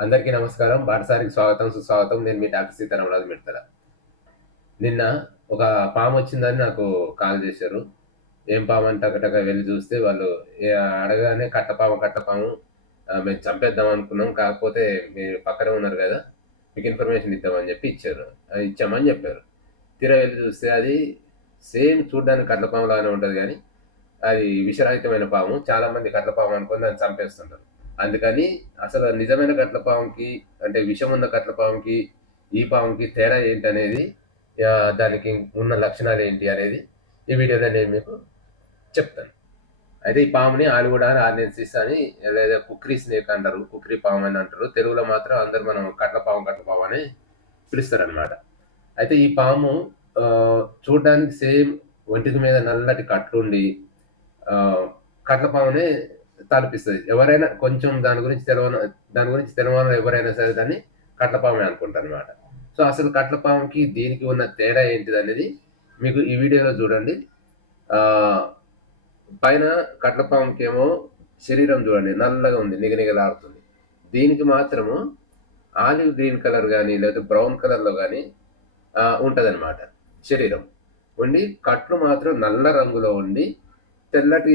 అందరికీ నమస్కారం. బాటసారికి స్వాగతం సుస్వాగతం. నేను మీ డాక్టర్ సీతారామరాజు మిడతల. నిన్న ఒక పాము వచ్చిందని నాకు కాల్ చేశారు. ఏం పాము అని టకటక వెళ్ళి చూస్తే వాళ్ళు అడగగానే అడగానే కట్టపాము కట్టపాము మేము చంపేద్దాం అనుకున్నాం. కాకపోతే మీరు పక్కనే ఉన్నారు కదా మీకు ఇన్ఫర్మేషన్ ఇద్దామని చెప్పి ఇచ్చారు. అది ఇచ్చామని చెప్పారు. తీరా వెళ్ళి చూస్తే అది సేమ్ చూడడానికి కట్లపాము లాగానే ఉంటుంది కానీ అది విషరహితమైన పాము. చాలా మంది కట్లపాము అనుకుని దాన్ని చంపేస్తుంటారు. అందుకని అసలు నిజమైన కట్ల పాముకి అంటే విషం ఉన్న కట్ల పాముకి ఈ పాముకి తేడా ఏంటి అనేది దానికి ఉన్న లక్షణాలు ఏంటి అనేది ఈ వీడియోలో నేను మీకు చెప్తాను. అయితే ఈ పాముని ఆలుగూడ ఆర్నెన్సిస్ అని లేదా కుక్రీ స్నేక్ అంటారు కుక్రీ పాము అని అంటారు. తెలుగులో మాత్రం అందరు మనం కట్ల పాము కట్ల పాము అని పిలుస్తారనమాట అయితే ఈ పాము చూడడానికి సేమ్ ఒంటికి మీద నల్లటి కట్లుండి కట్లపామునే కట్ల పామునే తలపిస్తుంది ఎవరైనా కొంచెం దాని గురించి తెలవన దాని గురించి తెలవన ఎవరైనా సరే దాన్ని కట్లపామే అనుకుంటారు అనమాట సో అసలు కట్లపాముకి దీనికి ఉన్న తేడా ఏంటిది అనేది మీకు ఈ వీడియోలో చూడండి. పైన కట్లపాముకి ఏమో శరీరం చూడండి నల్లగా ఉంది నిగనిగలాడుతుంది. దీనికి మాత్రము ఆలివ్ గ్రీన్ కలర్ కానీ లేదా బ్రౌన్ కలర్లో కానీ ఉంటుందన్నమాట శరీరం. ఉండి కట్లు మాత్రం నల్ల రంగులో ఉండి తెల్లటి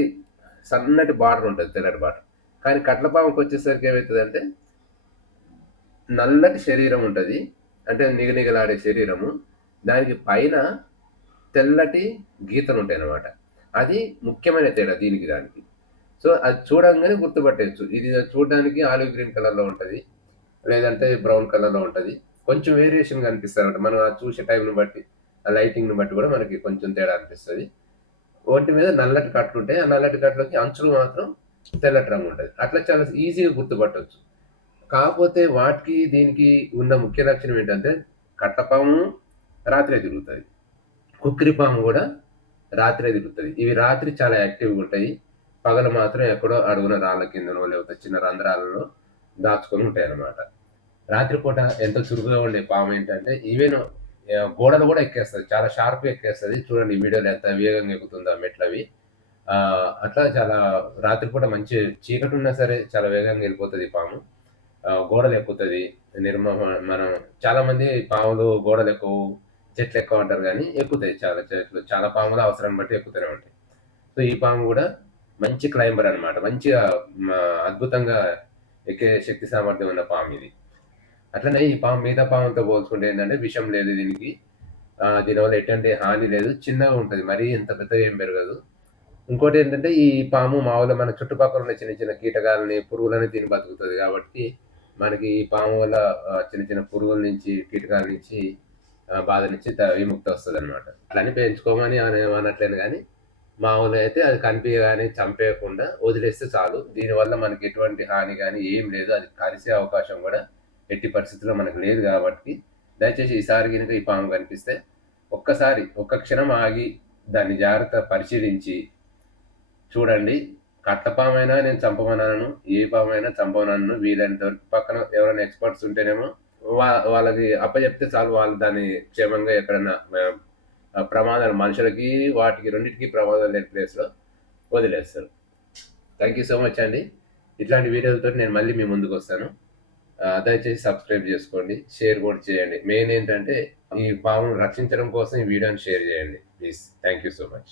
సన్నటి బార్డర్ ఉంటుంది తెల్లటి బార్డర్. కానీ కట్లపాముకి వచ్చేసరికి ఏమవుతుంది అంటే నల్లటి శరీరం ఉంటుంది అంటే నిగనిగలాడే శరీరము. దానికి పైన తెల్లటి గీతలు ఉంటాయి అన్నమాట అది ముఖ్యమైన తేడా దీనికి దానికి. సో అది చూడంగానే గుర్తుపట్టేయచ్చు. ఇది చూడడానికి ఆలివ్ గ్రీన్ కలర్లో ఉంటుంది లేదంటే బ్రౌన్ కలర్లో ఉంటుంది. కొంచెం వేరియేషన్ కనిపిస్తుంది అనమాట మనం అది చూసే టైంని బట్టి ఆ లైటింగ్ని బట్టి కూడా మనకి కొంచెం తేడా అనిపిస్తుంది. ఒంటి మీద నల్లటి కట్లు ఉంటాయి. ఆ నల్లటి కట్లకి అంచులు మాత్రం తెల్లటి రంగు ఉంటుంది అట్లా చాలా ఈజీగా గుర్తుపట్టవచ్చు కాకపోతే వాటికి దీనికి ఉన్న ముఖ్య లక్షణం ఏంటంటే కట్టపాము రాత్రే తిరుగుతుంది కుక్కిరిపాము కూడా రాత్రే తిరుగుతుంది ఇవి రాత్రి చాలా యాక్టివ్గా ఉంటాయి. పగలు మాత్రం ఎక్కడో అడుగున రాళ్ళ కిందనో లేకపోతే చిన్న రంధ్రాలలో దాచుకొని ఉంటాయి అన్నమాట రాత్రిపూట ఎంత చురుకుగా ఉండే పాము ఏంటంటే ఈవెన్ గోడలు కూడా ఎక్కేస్తుంది. చాలా షార్ప్ ఎక్కేస్తుంది. చూడండి ఈ వీడియోలో ఎంత వేగంగా ఎక్కుతుందో మెట్లవి. అట్లా చాలా రాత్రిపూట మంచి చీకటి ఉన్నా సరే చాలా వేగంగా వెళ్ళిపోతుంది ఈ పాము. గోడలు ఎక్కుతుంది. నిర్మ మనం చాలా మంది పాములు గోడలు ఎక్కువ చెట్లు ఎక్కువ అంటారు కానీ ఎక్కుతాయి చాలా చెట్లు. చాలా పాములు అవసరం బట్టి ఎక్కుతూనే ఉంటాయి. సో ఈ పాము కూడా మంచి క్లైంబర్ అన్నమాట. మంచిగా అద్భుతంగా ఎక్కే శక్తి సామర్థ్యం ఉన్న పాము ఇది. అట్లనే ఈ పాము మిగతా పాముతో పోల్చుకుంటే ఏంటంటే విషం లేదు దీనికి. దీనివల్ల ఎటువంటి హాని లేదు. చిన్నగా ఉంటుంది. మరీ ఇంత పెద్దగా ఏం పెరగదు. ఇంకోటి ఏంటంటే ఈ పాము మామూలుగా మన చుట్టుపక్కల ఉన్న చిన్న చిన్న కీటకాలని పురుగులని తిని బతుకుతుంది కాబట్టి మనకి ఈ పాము వల్ల చిన్న చిన్న పురుగుల నుంచి కీటకాల నుంచి బాధ నుంచి విముక్తి వస్తుంది అనమాట అట్లని పెంచుకోమని అని అనట్లేదు కానీ మామూలుగా అయితే అది కనిపించగానే చంపేయకుండా వదిలేస్తే చాలు. దీనివల్ల మనకి ఎటువంటి హాని కానీ ఏం లేదు. అది కలిసే అవకాశం కూడా ఎట్టి పరిస్థితుల్లో మనకు లేదు కాబట్టి దయచేసి ఈసారి కనుక ఈ పాము కనిపిస్తే ఒక్కసారి ఒక్క క్షణం ఆగి దాన్ని జాగ్రత్త పరిశీలించి చూడండి. కట్టపామైనా నేను చంపమన్నాను ఏ పామైనా చంపమన్నాను వీలైనంత వరకు పక్కన ఎవరైనా ఎక్స్పర్ట్స్ ఉంటేనేమో వా వాళ్ళకి అప్పచెప్తే చాలు వాళ్ళు దాన్ని క్షేమంగా ఎక్కడన్నా ప్రమాదాలు మనుషులకి వాటికి రెండింటికి ప్రమాదాలు లేని ప్లేస్లో వదిలేస్తారు. థ్యాంక్ యూ సో మచ్ అండి. ఇట్లాంటి వీడియోలతో నేను మళ్ళీ మీ ముందుకు వస్తాను దయచేసి సబ్స్క్రైబ్ చేసుకోండి షేర్ కూడా చేయండి. మెయిన్ ఏంటంటే ఈ పామును రక్షించడం కోసం ఈ వీడియోని షేర్ చేయండి. Please thank you so much